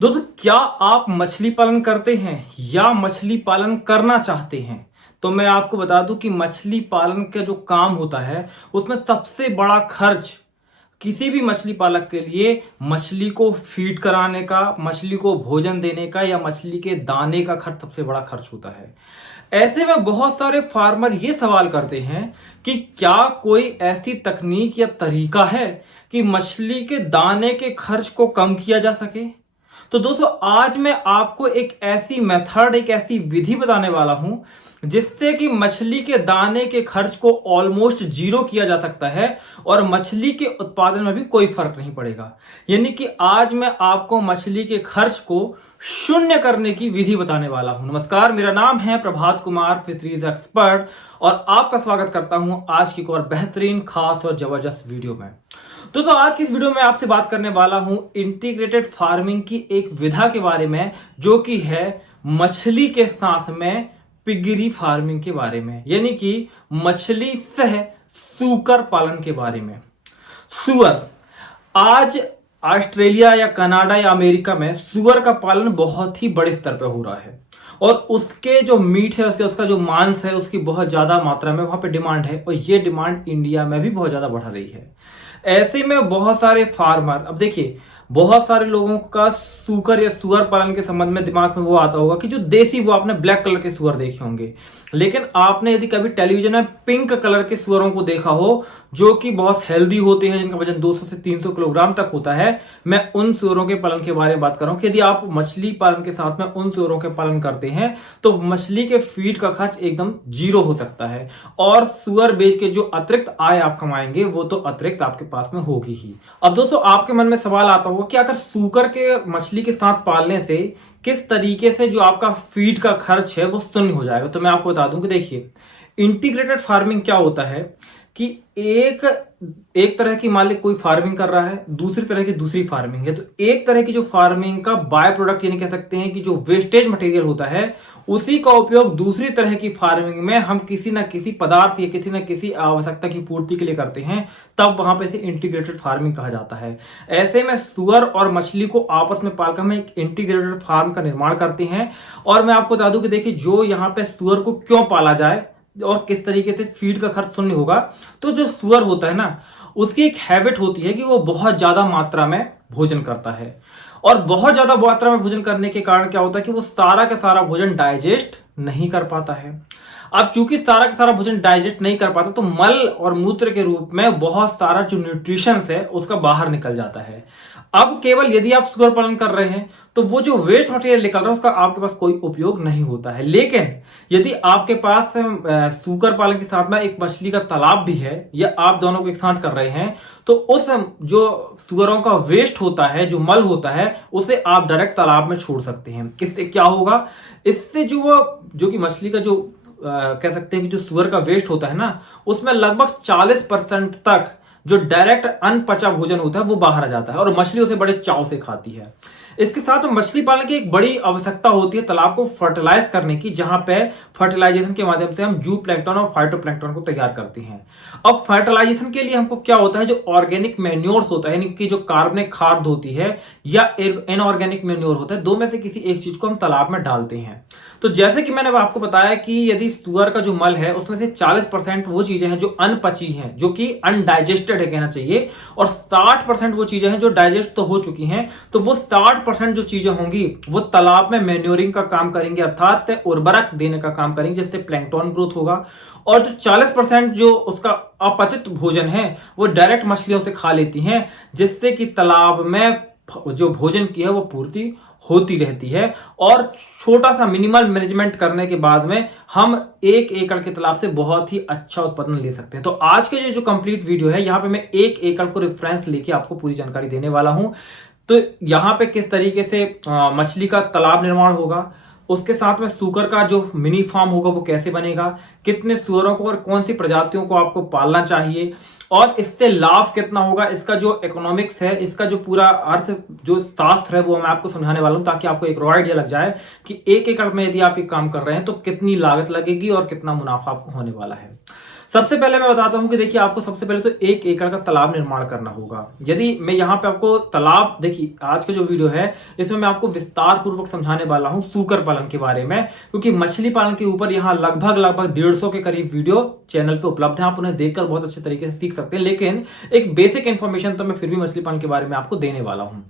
दोस्तों, क्या आप मछली पालन करते हैं या मछली पालन करना चाहते हैं? तो मैं आपको बता दूं कि मछली पालन का जो काम होता है उसमें सबसे बड़ा खर्च किसी भी मछली पालक के लिए मछली को फीड कराने का, मछली को भोजन देने का या मछली के दाने का खर्च सबसे बड़ा खर्च होता है। ऐसे में बहुत सारे फार्मर ये सवाल करते हैं कि क्या कोई ऐसी तकनीक या तरीका है कि मछली के दाने के खर्च को कम किया जा सके। तो दोस्तों, आज मैं आपको एक ऐसी मेथड, एक ऐसी विधि बताने वाला हूं जिससे कि मछली के दाने के खर्च को ऑलमोस्ट जीरो किया जा सकता है और मछली के उत्पादन में भी कोई फर्क नहीं पड़ेगा। यानी कि आज मैं आपको मछली के खर्च को शून्य करने की विधि बताने वाला हूं। नमस्कार, मेरा नाम है प्रभात कुमार, फिशरीज एक्सपर्ट, और आपका स्वागत करता हूं आज की एक और बेहतरीन, खास और जबरदस्त वीडियो में। दोस्तों, आज की इस वीडियो में आपसे बात करने वाला हूं इंटीग्रेटेड फार्मिंग की एक विधा के बारे में, जो कि है मछली के साथ में पिगरी फार्मिंग के बारे में, यानी कि मछली सह सूकर पालन के बारे में। सुअर, आज ऑस्ट्रेलिया या कनाडा या अमेरिका में सुअर का पालन बहुत ही बड़े स्तर पर हो रहा है और उसके जो मीट है, उसका जो मांस है, उसकी बहुत ज्यादा मात्रा में वहां पे डिमांड है और ये डिमांड इंडिया में भी बहुत ज्यादा बढ़ रही है। ऐसे में बहुत सारे फार्मर, अब देखिए, बहुत सारे लोगों का सूकर या सुअर पालन के संबंध में दिमाग में वो आता होगा कि जो देसी, वो आपने ब्लैक कलर के सुअर देखे होंगे, लेकिन आपने यदि कभी टेलीविजन में पिंक कलर के सुअरों को देखा हो जो कि बहुत हेल्दी होते हैं, जिनका वजन 200 से 300 किलोग्राम तक होता है, मैं उन सुअरों के पालन के बारे में बात कर रहा हूं कि यदि आप मछली पालन के साथ में उन सुअरों के पालन करते हैं तो मछली के फीड का खर्च एकदम जीरो हो सकता है और सुअर बेच के जो अतिरिक्त आय आप कमाएंगे वो तो अतिरिक्त आपके पास में होगी ही। अब दोस्तों, आपके मन में सवाल आता होगा कि अगर सूकर के मछली के साथ पालने से किस तरीके से जो आपका फीड का खर्च है वो शून्य हो जाएगा। तो मैं आपको बता दूं कि देखिए, इंटीग्रेटेड फार्मिंग क्या होता है कि एक तरह की मालिक कोई फार्मिंग कर रहा है, दूसरी तरह की दूसरी फार्मिंग है। तो एक तरह की जो फार्मिंग का बाय प्रोडक्ट, यानी कह सकते हैं कि जो वेस्टेज मटेरियल होता है, उसी का उपयोग दूसरी तरह की फार्मिंग में हम किसी ना किसी पदार्थ या किसी ना किसी आवश्यकता की पूर्ति के लिए करते हैं, तब वहां पे से इंटीग्रेटेड फार्मिंग कहा जाता है। ऐसे में सुअर और मछली को आपस में पालकर हम एक इंटीग्रेटेड फार्म का निर्माण करते हैं। और मैं आपको बता दूं कि देखिए, जो यहाँ पे सुअर को क्यों पाला जाए और किस तरीके से फीड का खर्च शून्य होगा, तो जो सुअर होता है ना, उसकी एक हैबिट होती है कि वो बहुत ज्यादा मात्रा में भोजन करता है और बहुत ज्यादा मात्रा में भोजन करने के कारण क्या होता है कि वो सारा का सारा भोजन डाइजेस्ट नहीं कर पाता है। अब चूंकि सारा का सारा भोजन डाइजेस्ट नहीं कर पाता तो मल और मूत्र के रूप में बहुत सारा जो न्यूट्रिशन है उसका बाहर निकल जाता है। अब केवल यदि आप सुअर पालन कर रहे हैं तो वो जो वेस्ट मटेरियल निकल रहा है उसका आपके पास कोई उपयोग नहीं होता है। लेकिन यदि आपके पास सुअर पालन के साथ में एक मछली का तालाब भी है या आप दोनों को एक साथ कर रहे हैं, तो उस जो सुअरों का वेस्ट होता है, जो मल होता है, उसे आप डायरेक्ट तालाब में छोड़ सकते हैं। इससे क्या होगा, इससे जो कि मछली का जो कह सकते हैं कि जो सुअर का वेस्ट होता है ना, उसमें लगभग 40% तक जो डायरेक्ट अनपचा भोजन होता है वो बाहर आ जाता है और मछली उसे बड़े चाव से खाती है। इसके साथ मछली पालन की एक बड़ी आवश्यकता होती है तालाब को फर्टिलाइज करने की, जहां पे फर्टिलाइजेशन के माध्यम से हम जू प्लैंक्टन और फाइटोप्लैंक्टन को तैयार करते हैं। अब फर्टिलाइजेशन के लिए हमको क्या होता है, जो ऑर्गेनिक मैन्योर्स होता है, यानी कि जो कार्बनिक खाद होती है या इनऑर्गेनिक मैन्योर होता है, दो में से किसी एक चीज को हम तालाब में डालते हैं। तो जैसे कि मैंने आपको बताया कि यदि सुअर का जो मल है उसमें से 40% वो चीजें हैं जो अनपची हैं, जो कि अनडाइजेस्टेड है कहना चाहिए, और 60% वो चीजें हैं जो डाइजेस्ट तो हो चुकी हैं। तो वो 60% जो चीजें होंगी वो तालाब में मैन्योरिंग का काम करेंगे, अर्थात उर्वरक देने का काम करेंगे, जिससे प्लैंक्टन ग्रोथ होगा। और जो 40% जो उसका अपचित भोजन है वो डायरेक्ट मछलियों से खा लेती हैं, जिससे कि तालाब में जो भोजन की है वो पूर्ति होती रहती है। और छोटा सा मिनिमल मैनेजमेंट करने के बाद में हम 1 एकड़ के तालाब से बहुत ही अच्छा उत्पादन ले सकते हैं। तो आज के जो कंप्लीट वीडियो है, यहाँ पे मैं 1 एकड़ को रेफरेंस लेके आपको पूरी जानकारी देने वाला हूं। तो यहाँ पे किस तरीके से मछली का तालाब निर्माण होगा, उसके साथ में सूकर का जो मिनी फार्म होगा वो कैसे बनेगा, कितने सुअरों को और कौन सी प्रजातियों को आपको पालना चाहिए और इससे लाभ कितना होगा, इसका जो इकोनॉमिक्स है, इसका जो पूरा अर्थ जो शास्त्र है वो मैं आपको समझाने वाला हूं, ताकि आपको एक रॉ आइडिया लग जाए कि 1 एकड़ में यदि आप एक काम कर रहे हैं तो कितनी लागत लगेगी और कितना मुनाफा आपको होने वाला है। सबसे पहले मैं बताता हूं कि देखिए आपको सबसे पहले तो 1 एकड़ का तालाब निर्माण करना होगा। यदि मैं यहाँ पे आपको तालाब, देखिए आज का जो वीडियो है इसमें मैं आपको विस्तार पूर्वक समझाने वाला हूं सूकर पालन के बारे में, क्योंकि मछली पालन के ऊपर यहाँ लगभग 150 के करीब वीडियो चैनल पे उपलब्ध है। आप उन्हें देखकर बहुत अच्छे तरीके से सीख सकते हैं, लेकिन एक बेसिक इन्फॉर्मेशन तो मैं फिर भी मछली पालन के बारे में आपको देने वाला हूं।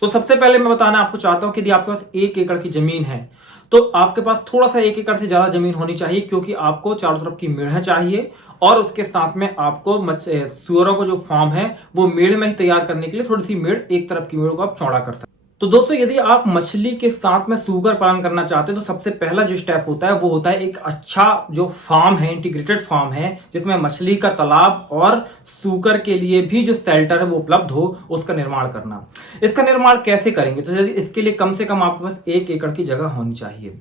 तो सबसे पहले मैं बताना आपको चाहता हूं कि यदि आपके पास 1 एकड़ की जमीन है तो आपके पास थोड़ा सा 1 एकड़ से ज्यादा जमीन होनी चाहिए, क्योंकि आपको चारों तरफ की मेड़ चाहिए और उसके साथ में आपको सुअरों का जो फार्म है वो मेड़ में ही तैयार करने के लिए थोड़ी सी मेड़, एक तरफ की मेड़ को आप चौड़ा कर सकते हैं। तो दोस्तों यदि आप मछली के साथ में सूकर पालन करना चाहते हैं तो सबसे पहला जो स्टेप होता है वो होता है एक अच्छा जो फार्म है, इंटीग्रेटेड फार्म है, जिसमें मछली का तालाब और सूकर के लिए भी जो शेल्टर है वो उपलब्ध हो, उसका निर्माण करना। इसका निर्माण कैसे करेंगे? तो यदि इसके लिए कम से कम आपके पास 1 एकड़ की जगह होनी चाहिए।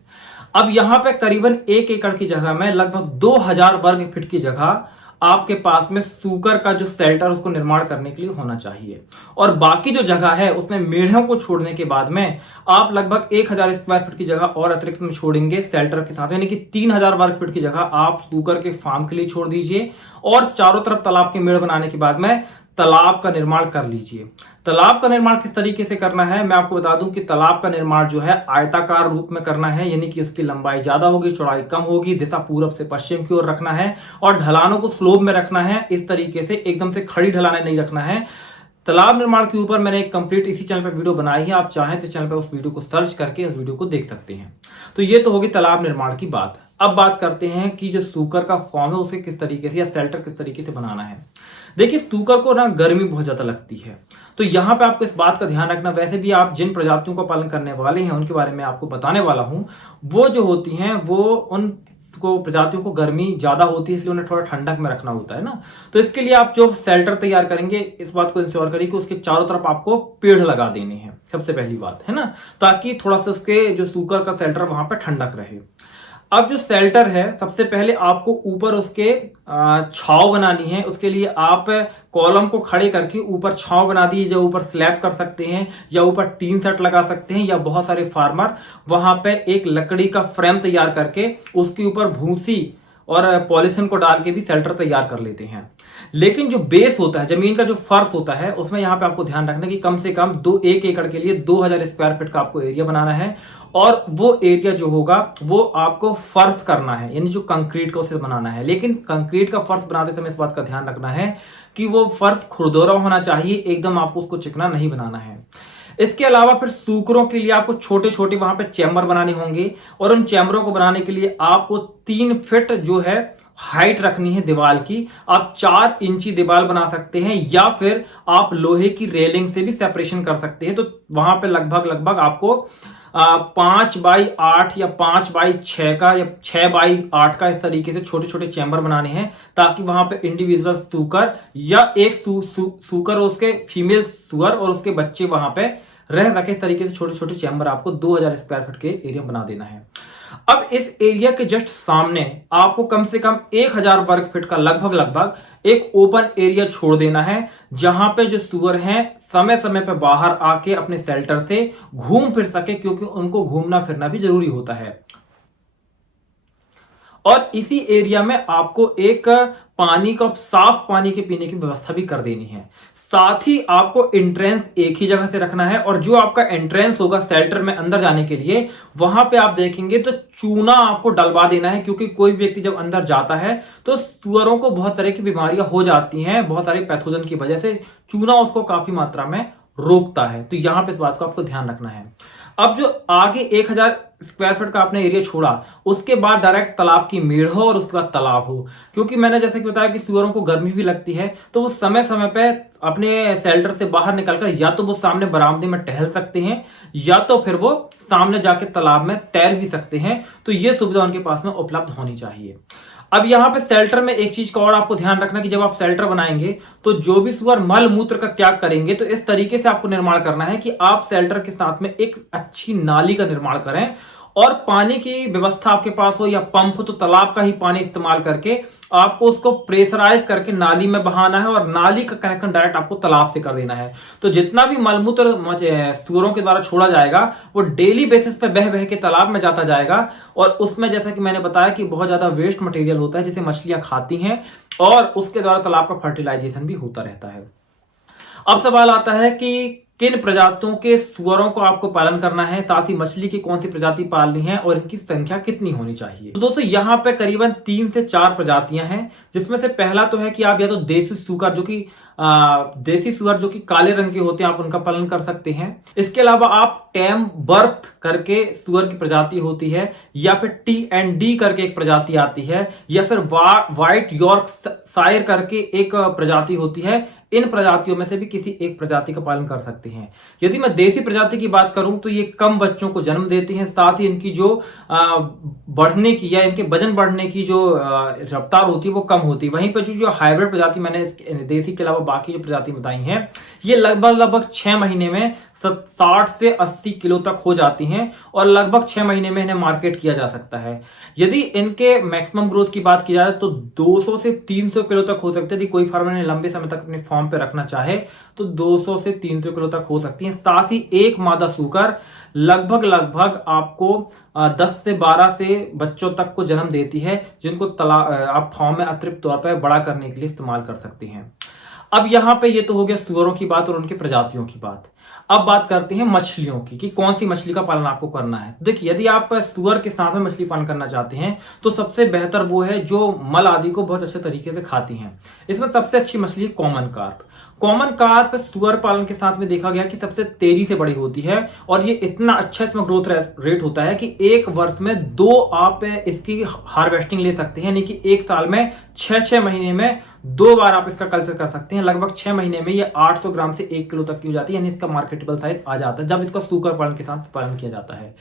अब यहाँ पे करीबन 1 एकड़ की जगह में लगभग 2000 वर्ग फीट की जगह आपके पास में सूकर का जो शेल्टर उसको निर्माण करने के लिए होना चाहिए, और बाकी जो जगह है उसमें मेढ़ों को छोड़ने के बाद में आप लगभग 1000 स्क्वायर फीट की जगह और अतिरिक्त में छोड़ेंगे शेल्टर के साथ, यानी कि 3000 वर्ग फीट की जगह आप सूकर के फार्म के लिए छोड़ दीजिए और चारों तरफ तालाब के मेढ़ बनाने के बाद में तालाब का निर्माण कर लीजिए। तालाब का निर्माण किस तरीके से करना है मैं आपको बता दूं कि तालाब का निर्माण जो है आयताकार रूप में करना है, यानी कि उसकी लंबाई ज्यादा होगी, चौड़ाई कम होगी, दिशा पूरब से पश्चिम की ओर रखना है और ढलानों को स्लोप में रखना है। इस तरीके से एकदम से खड़ी ढलानें नहीं रखना है। तालाब निर्माण के ऊपर मैंने एक कंप्लीट इसी चैनल पर वीडियो बनाई है, आप चाहें तो चैनल पर उस वीडियो को सर्च करके उस वीडियो को देख सकते हैं। तो ये तो होगी तालाब निर्माण की बात। अब बात करते हैं कि जो सूकर का फॉर्म है उसे किस तरीके से या शेल्टर किस तरीके से बनाना है। देखिए सूकर को ना गर्मी बहुत ज्यादा लगती है, तो यहाँ पे आपको इस बात का ध्यान रखना, वैसे भी आप जिन प्रजातियों का पालन करने वाले हैं उनके बारे में आपको बताने वाला हूं, वो जो होती हैं वो उन को प्रजातियों को गर्मी ज्यादा होती है, इसलिए उन्हें थोड़ा ठंडक में रखना होता है ना। तो इसके लिए आप जो शेल्टर तैयार करेंगे इस बात को इंश्योर करिए कि उसके चारों तरफ आपको पेड़ लगा देने हैं, सबसे पहली बात है ना, ताकि थोड़ा सा उसके जो सूकर का शेल्टर वहां पर ठंडक रहे। अब जो शेल्टर है सबसे पहले आपको ऊपर उसके छाव बनानी है। उसके लिए आप कॉलम को खड़े करके ऊपर छाव बना दीजिए, जो ऊपर स्लैब कर सकते हैं या ऊपर टीन सेट लगा सकते हैं, या बहुत सारे फार्मर वहां पे एक लकड़ी का फ्रेम तैयार करके उसके ऊपर भूसी और पॉलिथीन को डाल के भी शेल्टर तैयार कर लेते हैं। लेकिन जो बेस होता है, जमीन का जो फर्श होता है, उसमें यहाँ पे आपको ध्यान रखना कि कम से कम 1 एकड़ के लिए 2000 स्क्वायर फीट का आपको एरिया बनाना है, और वो एरिया जो होगा वो आपको फर्श करना है, यानी जो कंक्रीट का उसे बनाना है। लेकिन कंक्रीट का फर्श बनाते समय इस बात का ध्यान रखना है कि वो फर्श खुरदुरा होना चाहिए, एकदम आपको उसको चिकना नहीं बनाना है। इसके अलावा फिर सूकरों के लिए आपको छोटे छोटे वहां पे चैम्बर बनाने होंगे, और उन चैम्बरों को बनाने के लिए आपको 3 फीट जो है हाइट रखनी है दीवार की। आप 4 इंची दीवार बना सकते हैं, या फिर आप लोहे की रेलिंग से भी सेपरेशन कर सकते हैं। तो वहां पे लगभग आपको 5x8 या 5x6 का या 6x8 का इस तरीके से छोटे छोटे चैम्बर बनाने हैं, ताकि वहां पे इंडिविजुअल सूकर या एक सूकर और उसके फीमेल सुअर और उसके बच्चे वहां पे रह सके। इस तरीके से छोटे छोटे चैम्बर आपको 2000 स्क्वायर फीट के एरिया बना देना है। अब इस एरिया के जस्ट सामने आपको कम से कम 1000 वर्ग फीट का लगभग एक ओपन एरिया छोड़ देना है, जहां पे जो सुअर हैं समय समय पे बाहर आके अपने शेल्टर से घूम फिर सके, क्योंकि उनको घूमना फिरना भी जरूरी होता है। और इसी एरिया में आपको एक पानी का साफ पानी के पीने की व्यवस्था भी कर देनी है। साथ ही आपको एंट्रेंस एक ही जगह से रखना है, और जो आपका एंट्रेंस होगा शेल्टर में अंदर जाने के लिए, वहां पे आप देखेंगे तो चूना आपको डलवा देना है, क्योंकि कोई व्यक्ति जब अंदर जाता है तो सुअरों को बहुत तरह की बीमारियां हो जाती हैं, बहुत सारे पैथोजन की वजह से चूना उसको काफी मात्रा में रोकता है। तो यहां पे इस बात को आपको ध्यान रखना है। अब जो आगे 1000 स्क्वायर फीट का आपने एरिया छोड़ा, उसके बाद डायरेक्ट तालाब की मेड़ हो और उसके बाद तालाब हो, क्योंकि मैंने जैसे कि बताया कि सुअरों को गर्मी भी लगती है, तो वो समय समय पे अपने शेल्टर से बाहर निकलकर या तो वो सामने बरामदे में टहल सकते हैं, या तो फिर वो सामने जाके तालाब में तैर भी सकते हैं। तो ये सुविधा उनके पास में उपलब्ध होनी चाहिए। अब यहाँ पे शेल्टर में एक चीज का और आपको ध्यान रखना कि जब आप शेल्टर बनाएंगे तो जो भी सुअर मल मूत्र का त्याग करेंगे, तो इस तरीके से आपको निर्माण करना है कि आप शेल्टर के साथ में एक अच्छी नाली का निर्माण करें, और पानी की व्यवस्था आपके पास हो या पंप हो तो तालाब का ही पानी इस्तेमाल करके आपको उसको प्रेशराइज करके नाली में बहाना है, और नाली का कनेक्शन डायरेक्ट आपको तालाब से कर देना है। तो जितना भी मलमूत्र सुअरों के द्वारा छोड़ा जाएगा वो डेली बेसिस पे बह बह के तालाब में जाता जाएगा, और उसमें जैसा कि मैंने बताया कि बहुत ज्यादा वेस्ट मटेरियल होता है जिसे मछलियां खाती हैं, और उसके द्वारा तालाब का फर्टिलाइजेशन भी होता रहता है। अब सवाल आता है कि किन प्रजातियों के सुअरों को आपको पालन करना है, साथ ही मछली की कौन सी प्रजाति पालनी है और इनकी संख्या कितनी होनी चाहिए। तो दोस्तों यहाँ पे करीबन 3 से 4 प्रजातियां हैं, जिसमें से पहला तो है कि आप या तो देसी सुअर जो कि काले रंग के होते हैं, आप उनका पालन कर सकते हैं। इसके अलावा आप टैम बर्थ करके सुअर की प्रजाति होती है, या फिर T&D करके एक प्रजाति आती है, या फिर व्हाइट यॉर्कशायर करके एक प्रजाति होती है। इन प्रजातियों में से भी किसी एक प्रजाति का पालन कर सकते हैं। यदि मैं देसी प्रजाति की बात करूं तो ये कम बच्चों को जन्म देती हैं, साथ ही इनकी जो बढ़ने की या इनके वजन बढ़ने की जो रफ्तार होती है वो कम होती है। वहीं पर जो हाइब्रिड प्रजाति मैंने देसी के अलावा बाकी जो प्रजाति बताई हैं, ये लगभग 6 महीने में 60 से 80 किलो तक हो जाती हैं और लगभग 6 महीने में इन्हें मार्केट किया जा सकता है। यदि इनके मैक्सिमम ग्रोथ की बात की जाए तो 200 से 300 किलो तक हो सकते हैं। यदि कोई फार्मर इन्हें लंबे समय तक अपने फार्म पे रखना चाहे तो 200 से 300 किलो तक हो सकती हैं। साथ ही एक मादा सूकर लगभग आपको 10 से 12 से बच्चों तक को जन्म देती है, जिनको आप फार्म में अतिरिक्त तौर पर बड़ा करने के लिए इस्तेमाल कर सकते हैं। अब यहाँ पे ये तो हो गया सुअरों की बात और उनकी प्रजातियों की बात। अब बात करते हैं मछलियों की कि कौन सी मछली का पालन आपको करना है। देखिए, यदि आप सुअर के साथ में मछली पालन करना चाहते हैं तो सबसे बेहतर वो है जो मल आदि को बहुत अच्छे तरीके से खाती हैं। इसमें सबसे अच्छी मछली कॉमन कार्प। कॉमन कार्प सुअर पालन के साथ में देखा गया कि सबसे तेजी से बड़ी होती है और ये इतना अच्छा इसमें ग्रोथ रेट होता है कि एक वर्ष में 2 आप इसकी हार्वेस्टिंग ले सकते हैं, यानी कि एक साल में 6 महीने में 2 बार आप इसका कल्चर कर सकते हैं। लगभग 6 महीने में ये 800 ग्राम से 1 किलो तक की हो जाती है, यानी इसका मार्केटेबल साइज आ जाता है जब इसका सुअर पालन के साथ पालन किया जाता है।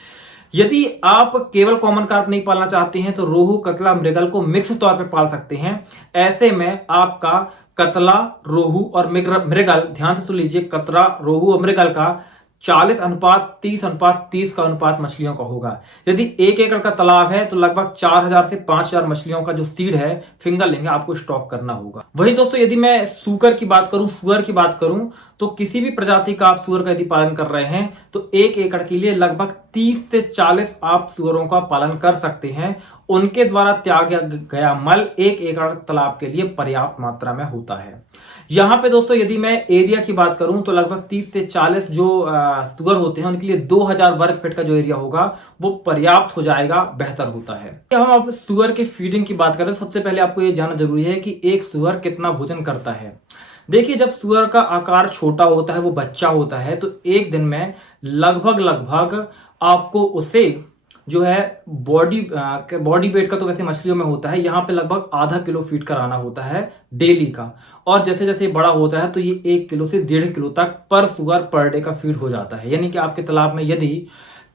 यदि आप केवल कॉमन कार्प नहीं पालना चाहते हैं तो रोहू, कतला, मृगल को मिक्स तौर पे पाल सकते हैं। ऐसे में आपका कतला, रोहू और मृगल, ध्यान से सुन लीजिए, कतरा, रोहू और मृगल का 40:30:30 का अनुपात मछलियों का होगा। यदि 1 एकड़ का तालाब है तो लगभग 4000 से 5000 मछलियों का जो सीड है फिंगर लेंगे आपको स्टॉक करना होगा। वही दोस्तों, यदि मैं सुअर की बात करूं तो किसी भी प्रजाति का आप सुअर का यदि पालन कर रहे हैं तो 1 एकड़ के लिए लगभग 30 से 40 आप सुअरों का पालन कर सकते हैं। उनके द्वारा त्यागा गया मल 1 एकड़ तालाब के लिए पर्याप्त मात्रा में होता है। यहाँ पे दोस्तों यदि मैं एरिया की बात करूं तो लगभग 30 से 40 जो सुअर होते हैं उनके लिए 2000 वर्ग फीट का जो एरिया होगा वो पर्याप्त हो जाएगा, बेहतर होता है। हम अब सुअर की फीडिंग की बात करें तो सबसे पहले आपको ये जानना जरूरी है कि एक सुअर कितना भोजन करता है। देखिए, जब सुअर का आकार छोटा होता है, वो बच्चा होता है, तो एक दिन में लगभग आपको उसे जो है बॉडी वेट का तो वैसे मछलियों में होता है, यहाँ पे लगभग आधा किलो फीड कराना होता है डेली का। और जैसे जैसे बड़ा होता है तो ये 1 किलो से 1.5 किलो तक पर सुअर पर डे का फीड हो जाता है। यानी कि आपके तालाब में यदि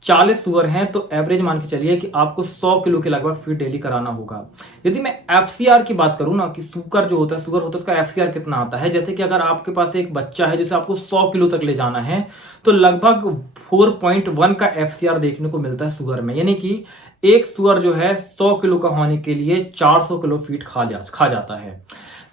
40 सुअर हैं तो एवरेज मान के चलिए कि आपको 100 किलो के लगभग फीड डेली कराना होगा। यदि मैं FCR की बात करूं ना कि सुअर होता है उसका FCR कितना आता है, जैसे कि अगर आपके पास एक बच्चा है जिसे आपको 100 किलो तक ले जाना है तो लगभग 4.1 का FCR देखने को मिलता है सुअर में। यानी कि एक सुअर जो है 100 किलो का होने के लिए 400 किलो फीड खा जाता है।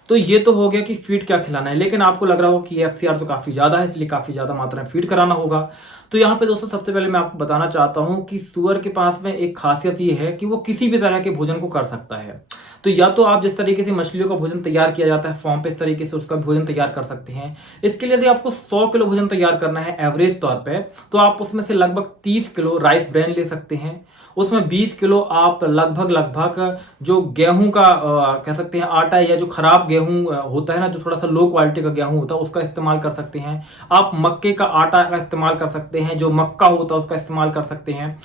तो ये तो हो गया कि फीड क्या खिलाना है, लेकिन आपको लग रहा हो कि FCR तो काफी ज्यादा है, इसलिए काफी ज्यादा मात्रा में फीड कराना होगा। तो यहाँ पे दोस्तों सबसे पहले मैं आपको बताना चाहता हूं कि सुअर के पास में एक खासियत ये है कि वो किसी भी तरह के भोजन को कर सकता है। तो या तो आप जिस तरीके से मछलियों का भोजन तैयार किया जाता है फॉर्म पे, इस तरीके से उसका भोजन तैयार कर सकते हैं। इसके लिए यदि आपको 100 किलो भोजन तैयार करना है एवरेज तौर पे, तो आप उसमें से लगभग 30 किलो राइस ब्रेन ले सकते हैं। उसमें 20 किलो आप लगभग जो गेहूं का कह सकते हैं आटा या जो खराब गेहूं होता है ना, जो थोड़ा सा लो क्वालिटी का गेहूं होता है, उसका इस्तेमाल कर सकते हैं। आप मक्के का आटा का इस्तेमाल कर सकते हैं, जो मक्का होता है उसका इस्तेमाल कर सकते हैं।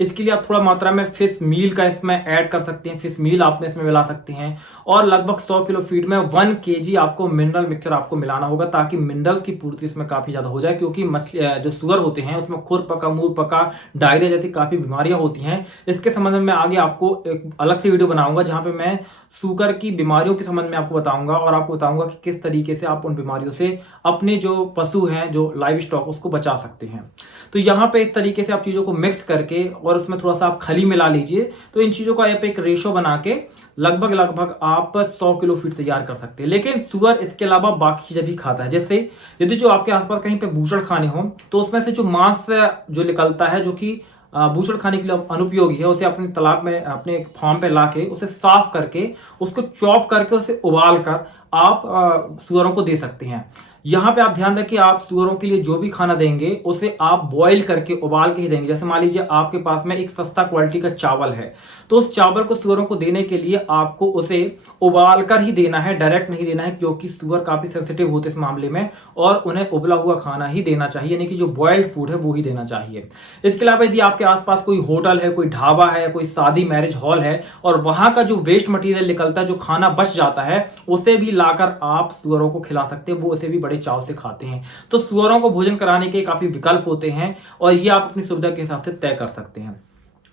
इसके लिए आप थोड़ा मात्रा में फिश मील का इसमें ऐड कर सकते हैं, फिश मील आप इसमें मिला सकते हैं। और लगभग 100 किलो फीड में 1 kg आपको मिनरल मिक्सचर आपको मिलाना होगा, ताकि मिनरल्स की पूर्ति इसमें काफी ज्यादा हो जाए। क्योंकि मछली जो सुअर होते हैं उसमें खुरपका, मुंहपका, डायरिया जैसी काफी बीमारियां होती हैं। इसके संबंध में आगे आपको एक अलग से वीडियो बनाऊंगा जहां पे मैं सुअर की बीमारियों के संबंध में आपको बताऊंगा और आपको बताऊंगा कि किस तरीके से आप उन बीमारियों से अपने जो पशु हैं, जो लाइव स्टॉक, उसको बचा सकते हैं। तो यहाँ पे इस तरीके से आप चीजों को मिक्स करके और उसमें थोड़ा सा आप खली मिला लीजिए, तो इन चीजों का आप एक रेशो बना के लगभग आप 100 किलो फीड तैयार कर सकते हैं। लेकिन सुअर इसके अलावा बाकी चीजें भी खाता है। जैसे यदि जो आपके आसपास कहीं पे बूचड़ खाने हो तो उसमें से जो मांस जो निकलता है, जो कि बूचड़खाने के लिए अनुपयोगी है, उसे अपने तालाब में अपने एक फार्म पे लाके उसे साफ करके उसको चॉप करके उसे उबाल कर आप सुअरों को दे सकते हैं। यहाँ पे आप ध्यान रखिए, आप सुअरों के लिए जो भी खाना देंगे उसे आप बॉईल करके उबाल के ही देंगे। जैसे मान लीजिए आपके पास में एक सस्ता क्वालिटी का चावल है, तो उस चावल को सुअरों को देने के लिए आपको उसे उबाल कर ही देना है, डायरेक्ट नहीं देना है, क्योंकि सुअर काफी सेंसिटिव होते हैं इस मामले में और उन्हें उबला हुआ खाना ही देना चाहिए, यानी कि जो बॉइल्ड फूड है वो ही देना चाहिए। इसके अलावा यदि आपके आसपास कोई होटल है, कोई ढाबा है, कोई शादी मैरिज हॉल है और वहां का जो वेस्ट मटेरियल निकलता है, जो खाना बच जाता है, उसे भी लाकर आप सुअरों को खिला सकते हैं, वो उसे भी बड़े चाव से खाते हैं। तो सुअरों को भोजन कराने के काफी विकल्प होते हैं और ये आप अपनी सुविधा के हिसाब से तय कर सकते हैं।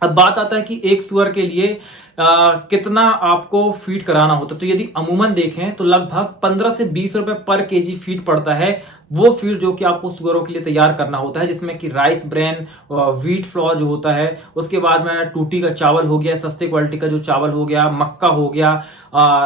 अब बात आता है कि एक सुअर के लिए कितना आपको फीड कराना होता है। तो यदि अमूमन देखें तो लगभग 15 से 20 रुपए पर केजी फीड पड़ता है, वो फीड जो कि आपको सुअरों के लिए तैयार करना होता है, जिसमें कि राइस ब्रेन, व्हीट फ्लोर जो होता है, उसके बाद में टूटी का चावल हो गया, सस्ते क्वालिटी का जो चावल हो गया, मक्का हो गया,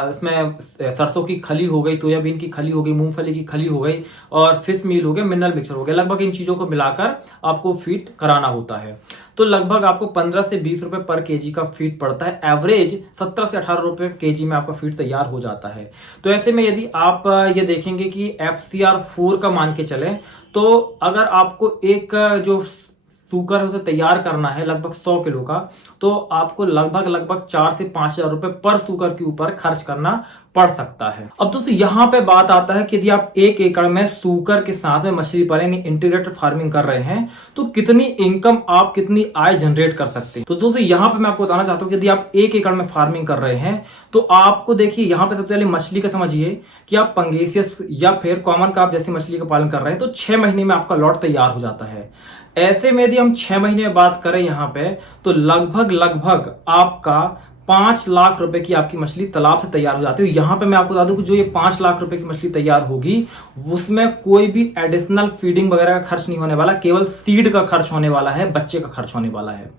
इसमें सरसों की खली हो गई, सोयाबीन की खली हो गई, मूंगफली की खली हो गई और फिश मील हो गया, मिनरल मिक्सर हो गया। लगभग इन चीजों को मिलाकर आपको फीड कराना होता है। तो लगभग आपको 15 से 20 रुपए पर केजी का फीड पड़ता है। एवरेज 17 से 18 रुपए केजी में आपका फीड तैयार हो जाता है। तो ऐसे में यदि आप ये देखेंगे कि FCR 4 का मान के चलें, तो अगर आपको एक जो सूकर है उसे तैयार करना है लगभग 100 किलो का, तो आपको लगभग 4 से 5 हजार रुपए पर सूकर के ऊपर खर्च करना पड़ सकता है। अब दोस्तों यहाँ पे बात आता है कि यदि आप 1 एकड़ में सूकर के साथ में मछली पालन इंटीग्रेटेड फार्मिंग कर रहे हैं तो कितनी इनकम, आप कितनी आय जनरेट कर सकते हैं। तो दोस्तों यहाँ पे मैं आपको बताना चाहता हूँ कि यदि आप 1 एकड़ में फार्मिंग कर रहे हैं तो आपको देखिए यहाँ पे सबसे पहले मछली का समझिए कि आप पंगेसियस या फिर कॉमन कार्प जैसी मछली का पालन कर रहे हैं तो 6 महीने में आपका लॉट तैयार हो जाता है। ऐसे में यदि हम 6 महीने में बात करें यहाँ पे तो लगभग आपका 5 लाख रुपए की आपकी मछली तालाब से तैयार हो जाती है। यहाँ पे मैं आपको बता दूं कि जो ये 5 लाख रुपए की मछली तैयार होगी उसमें कोई भी एडिशनल फीडिंग वगैरह का खर्च नहीं होने वाला, केवल सीड का खर्च होने वाला है, बच्चे का खर्च होने वाला है।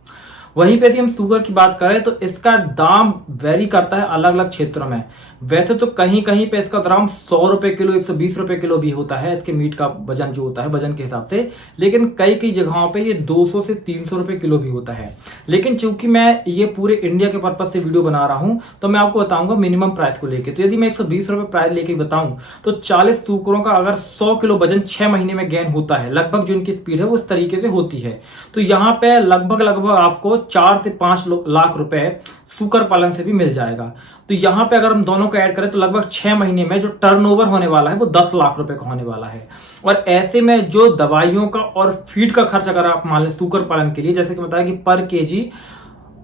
वहीं पे यदि हम सुगर की बात करें तो इसका दाम वेरी करता है अलग अलग क्षेत्रों में। वैसे तो कहीं कहीं पे इसका दाम 100 रुपए किलो, 120 रुपए किलो भी होता है इसके मीट का वजन जो होता है वजन के हिसाब से, लेकिन कई कई जगहों पे ये 200 से 300 रुपए किलो भी होता है। लेकिन चूंकि मैं ये पूरे इंडिया के पर्पज से वीडियो बना रहा हूं तो मैं आपको बताऊंगा मिनिमम प्राइस को लेकर। तो यदि मैं 120 रुपए प्राइस लेके बताऊं तो 40 सूकरों का अगर 100 किलो वजन 6 महीने में गेन होता है, लगभग जो इनकी स्पीड है वो इस तरीके से होती है। तो यहाँ पे लगभग आपको 4 से 5 लाख रुपए सूकर पालन से भी मिल जाएगा। तो यहाँ पे अगर हम दोनों को ऐड करें तो लगभग 6 महीने में जो टर्नओवर होने वाला है वो 10 लाख रुपए का होने वाला है। और ऐसे में जो दवाइयों का और फीड का खर्च अगर आप मान लें सूकर पालन के लिए, जैसे कि बताया कि पर केजी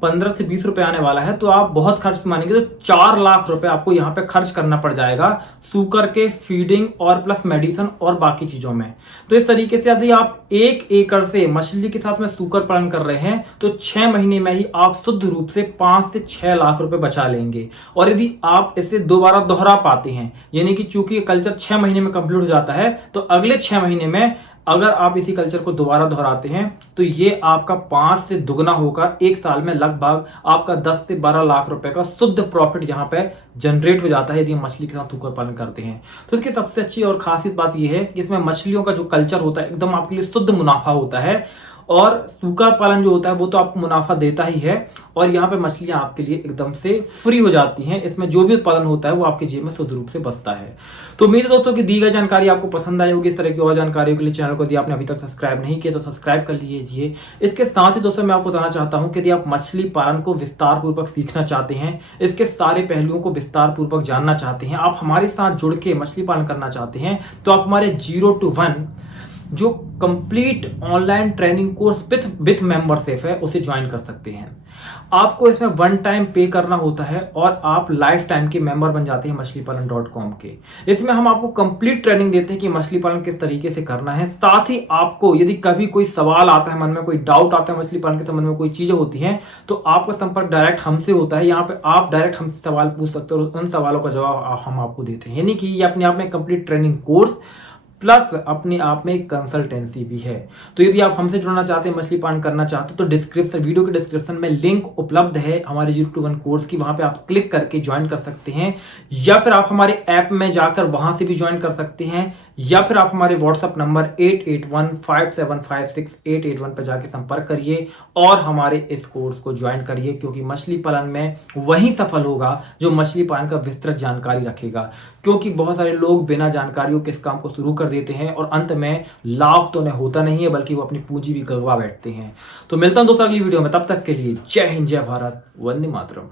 15 से 20 रुपए आने वाला है, तो आप बहुत खर्च मानेंगे तो 4 लाख रुपए आपको यहाँ पे खर्च करना पड़ जाएगा सूकर के फीडिंग और प्लस मेडिसिन और बाकी चीजों में। तो इस तरीके से यदि आप 1 एकड़ से मछली के साथ में सूकर पालन कर रहे हैं तो 6 महीने में ही आप शुद्ध रूप से 5 से 6 लाख रुपए बचा लेंगे। और यदि आप इसे दोबारा दोहरा पाते हैं, यानी कि चूंकि कल्चर 6 महीने में कंप्लीट हो जाता है, तो अगले 6 महीने में अगर आप इसी कल्चर को दोबारा दोहराते हैं तो ये आपका 5 से दुगना होकर 1 साल में लगभग आपका 10 से 12 लाख रुपए का शुद्ध प्रॉफिट यहाँ पे जनरेट हो जाता है यदि हम मछली के साथ सूकर पालन करते हैं। तो इसकी सबसे अच्छी और खासियत बात यह है कि इसमें मछलियों का जो कल्चर होता है एकदम आपके लिए शुद्ध मुनाफा होता है, और सूकर पालन जो होता है वो तो आपको मुनाफा देता ही है, और यहाँ पे मछलियां आपके लिए एकदम से फ्री हो जाती हैं। इसमें जो भी उत्पादन होता है वो आपके जेब में शुद्ध रूप से बचता है। तो उम्मीद है दोस्तों की दी गई जानकारी आपको पसंद आई होगी। इस तरह की और जानकारियों के लिए चैनल को यदि आपने अभी तक सब्सक्राइब नहीं किया तो सब्सक्राइब कर लीजिए। इसके साथ ही दोस्तों मैं आपको बताना चाहता हूं कि यदि आप मछली पालन को विस्तार पूर्वक सीखना चाहते हैं, इसके सारे पहलुओं को विस्तार पूर्वक जानना चाहते हैं, आप हमारे साथ जुड़ के मछली पालन करना चाहते हैं, तो आप हमारे 0 to 1 जो complete online training course with membership है उसे ज्वाइन कर सकते हैं। आपको इसमें 1 टाइम पे करना होता है और आप लाइफ टाइम के मेंबर बन जाते हैं मछलीपालन.com के। इसमें हम आपको कंप्लीट ट्रेनिंग देते हैं कि मछली पालन किस तरीके से करना है। साथ ही आपको यदि कभी कोई सवाल आता है, मन में कोई डाउट आता है, मछली पालन के संबंध में कोई चीजें होती हैं, तो आपका संपर्क डायरेक्ट हमसे होता है। यहाँ पे आप डायरेक्ट हमसे सवाल पूछ सकते हो और उन सवालों का जवाब हम आपको देते हैं। यानी कि ये अपने आप में कंप्लीट ट्रेनिंग कोर्स प्लस अपने आप में एक कंसल्टेंसी भी है। तो यदि आप हमसे जुड़ना चाहते हैं, मछली पालन करना चाहते हो, तो वीडियो के डिस्क्रिप्शन में लिंक उपलब्ध है हमारे 0 to 1 कोर्स की, वहां पे आप क्लिक करके ज्वाइन कर सकते हैं, या फिर आप हमारे ऐप में जाकर वहां से भी ज्वाइन कर सकते हैं, या फिर आप हमारे व्हाट्सएप नंबर 8815756881 पर जाके संपर्क करिए और हमारे इस कोर्स को ज्वाइन करिए, क्योंकि मछली पालन में वही सफल होगा जो मछली पालन का विस्तृत जानकारी रखेगा। क्योंकि बहुत सारे लोग बिना जानकारियों के इस काम को शुरू कर देते हैं और अंत में लाभ तो उन्हें होता नहीं है, बल्कि वो अपनी पूंजी भी गंवा बैठते हैं। तो मिलता हूं दोस्तों अगली वीडियो में, तब तक के लिए जय हिंद, जय भारत, वंदे मातरम।